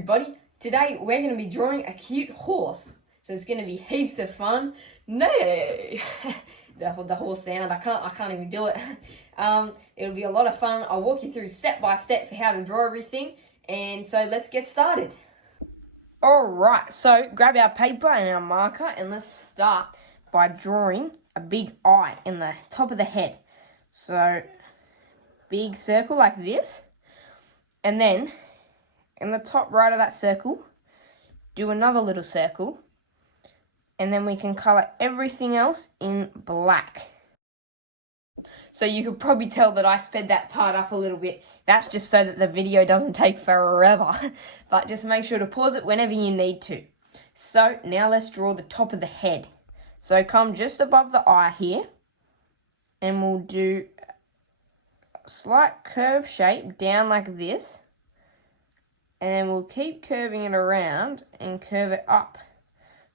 Everybody, today we're going to be drawing a cute horse. So it's going to be heaps of fun. No, the horse sound, I can't even do it. It'll be a lot of fun. I'll walk you through step by step for how to draw everything. And so let's get started. Alright, so grab our paper and our marker and let's start by drawing a big eye in the top of the head. So, big circle like this. And then, in the top right of that circle, do another little circle. And then we can colour everything else in black. So you could probably tell that I sped that part up a little bit. That's just so that the video doesn't take forever. But just make sure to pause it whenever you need to. So now let's draw the top of the head. So come just above the eye here. And we'll do a slight curve shape down like this. And then we'll keep curving it around and curve it up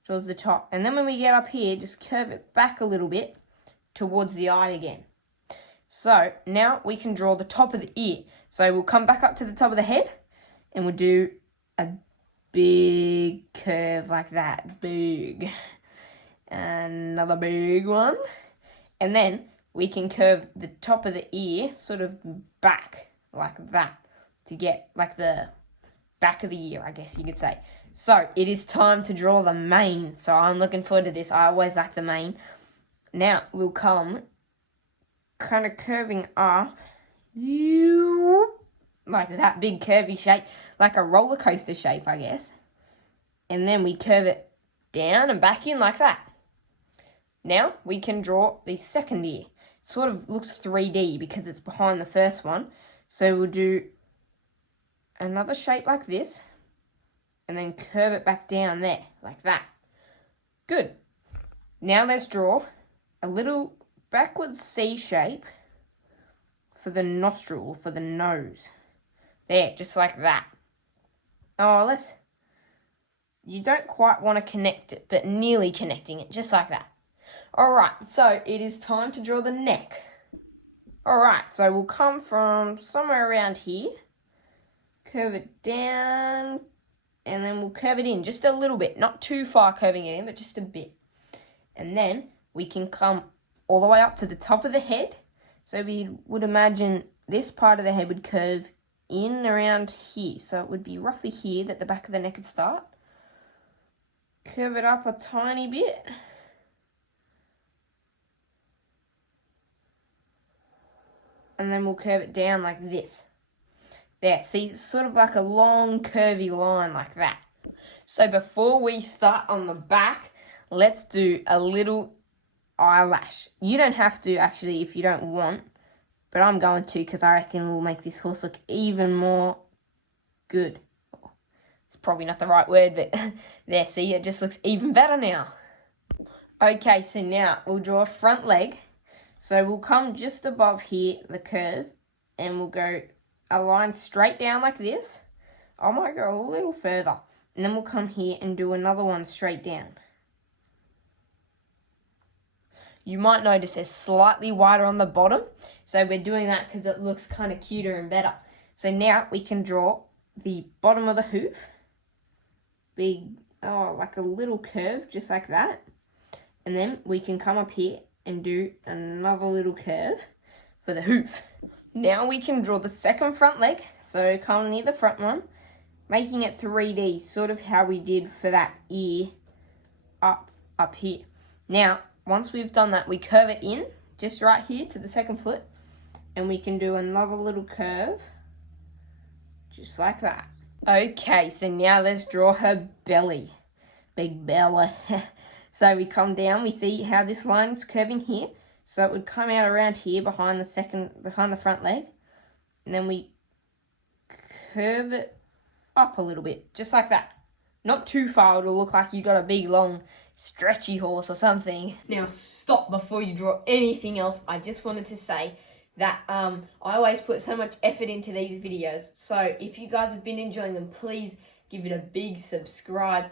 towards the top. And then when we get up here, just curve it back a little bit towards the eye again. So now we can draw the top of the ear. So we'll come back up to the top of the head and we'll do a big curve like that. Big. Another big one. And then we can curve the top of the ear sort of back like that to get like the back of the ear, I guess you could say. So it is time to draw the mane. So I'm looking forward to this. I always like the mane. Now we'll come kind of curving up like that big curvy shape, like a roller coaster shape, I guess. And then we curve it down and back in like that. Now we can draw the second ear. It sort of looks 3D because it's behind the first one. So we'll do another shape like this and then curve it back down there like that. Good. Now let's draw a little backwards C shape for the nostril, for the nose. There, just like that. Oh, you don't quite want to connect it, but nearly connecting it, just like that. Alright, so it is time to draw the neck. Alright, so we'll come from somewhere around here, curve it down, and then we'll curve it in just a little bit. Not too far curving it in, but just a bit. And then we can come all the way up to the top of the head. So we would imagine this part of the head would curve in around here. So it would be roughly here that the back of the neck would start. Curve it up a tiny bit. And then we'll curve it down like this. There, see, it's sort of like a long curvy line like that. So before we start on the back, let's do a little eyelash. You don't have to actually if you don't want, but I'm going to because I reckon we'll make this horse look even more good. It's probably not the right word, but there, see, it just looks even better now. Okay, so now we'll draw a front leg. So we'll come just above here, the curve, and we'll go a line straight down like this. I might go a little further. And then we'll come here and do another one straight down. You might notice it's slightly wider on the bottom. So we're doing that because it looks kind of cuter and better. So now we can draw the bottom of the hoof. Like a little curve, just like that. And then we can come up here and do another little curve for the hoof. Now we can draw the second front leg. So come near the front one, making it 3D, sort of how we did for that ear up here. Now, once we've done that, we curve it in, just right here to the second foot, and we can do another little curve, just like that. Okay, so now let's draw her belly. Big belly. So we come down, we see how this line's curving here. So it would come out around here behind the front leg. And then we curve it up a little bit, just like that. Not too far, it'll look like you got a big, long, stretchy horse or something. Now stop before you draw anything else. I just wanted to say that I always put so much effort into these videos. So if you guys have been enjoying them, please give it a big subscribe.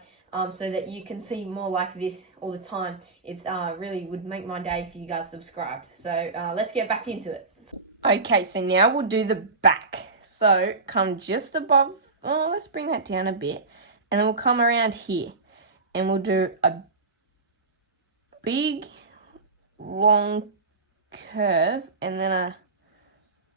So that you can see more like this all the time. It's really would make my day if you guys subscribed. So let's get back into it. Okay, so now we'll do the back. So come just above well, let's bring that down a bit. And then we'll come around here. And we'll do a big, long curve. And then a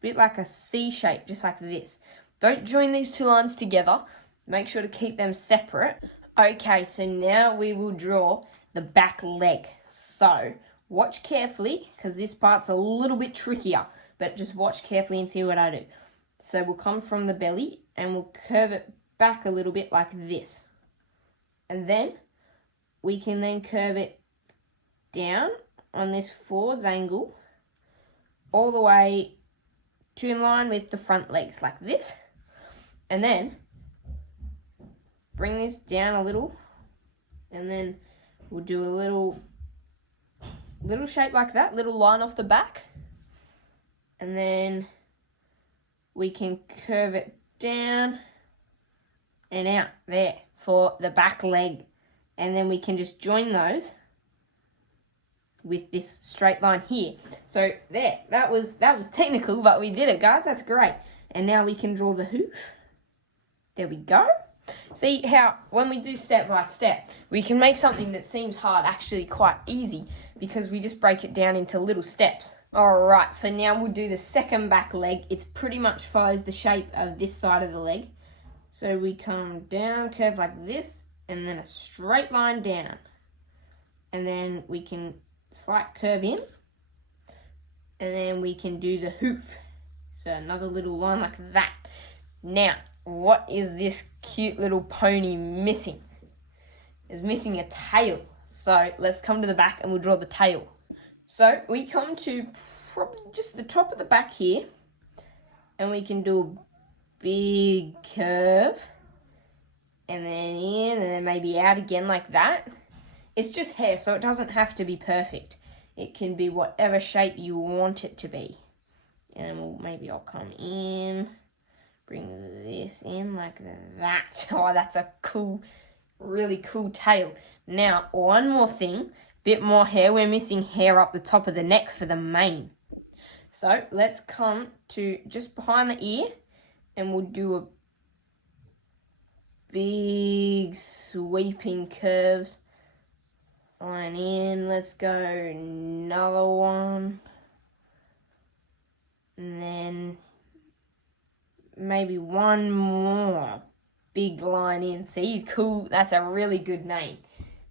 bit like a C shape, just like this. Don't join these two lines together. Make sure to keep them separate. Okay, so now we will draw the back leg. So, watch carefully, because this part's a little bit trickier. But just watch carefully and see what I do. So we'll come from the belly and we'll curve it back a little bit like this. And then we can then curve it down on this forwards angle all the way to in line with the front legs like this. And then bring this down a little and then we'll do a little shape like that, little line off the back. And then we can curve it down and out there for the back leg. And then we can just join those with this straight line here. So there, that was technical, but we did it, guys. That's great. And now we can draw the hoof. There we go. See how when we do step by step, we can make something that seems hard actually quite easy because we just break it down into little steps. Alright, so now we'll do the second back leg. It's pretty much follows the shape of this side of the leg. So we come down, curve like this, and then a straight line down. And then we can slight curve in. And then we can do the hoof. So another little line like that. Now, what is this cute little pony missing? It's missing a tail. So let's come to the back and we'll draw the tail. So we come to probably just the top of the back here. And we can do a big curve. And then in and then maybe out again like that. It's just hair, so it doesn't have to be perfect. It can be whatever shape you want it to be. And then maybe I'll come in. Bring this in like that. Oh, that's a cool, really cool tail. Now, one more thing. Bit more hair. We're missing hair up the top of the neck for the mane. So, let's come to just behind the ear. And we'll do a big sweeping curves. Line in. Let's go another one. And then maybe one more big line in. See, cool. That's a really good name.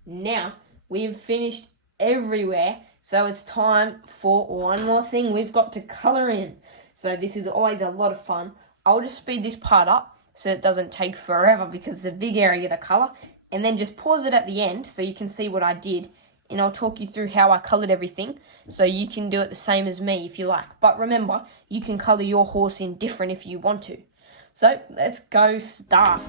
Now, we've finished everywhere. So it's time for one more thing we've got to colour in. So this is always a lot of fun. I'll just speed this part up so it doesn't take forever because it's a big area to colour. And then just pause it at the end so you can see what I did. And I'll talk you through how I coloured everything. So you can do it the same as me if you like. But remember, you can colour your horse in different if you want to. So let's go start.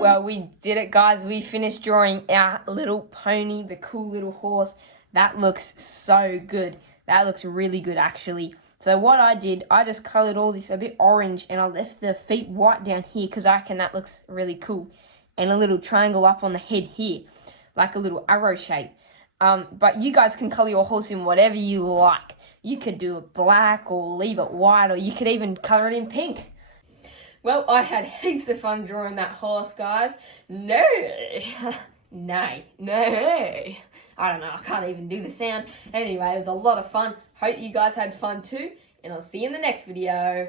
Well, we did it, guys. We finished drawing our little pony, the cool little horse. That looks so good. That looks really good, actually. So what I did, I just coloured all this a bit orange and I left the feet white down here because I reckon that looks really cool. And a little triangle up on the head here, like a little arrow shape. But you guys can colour your horse in whatever you like. You could do it black or leave it white or you could even colour it in pink. Well, I had heaps of fun drawing that horse, guys. No. No. I don't know, I can't even do the sound. Anyway, it was a lot of fun. Hope you guys had fun too, and I'll see you in the next video.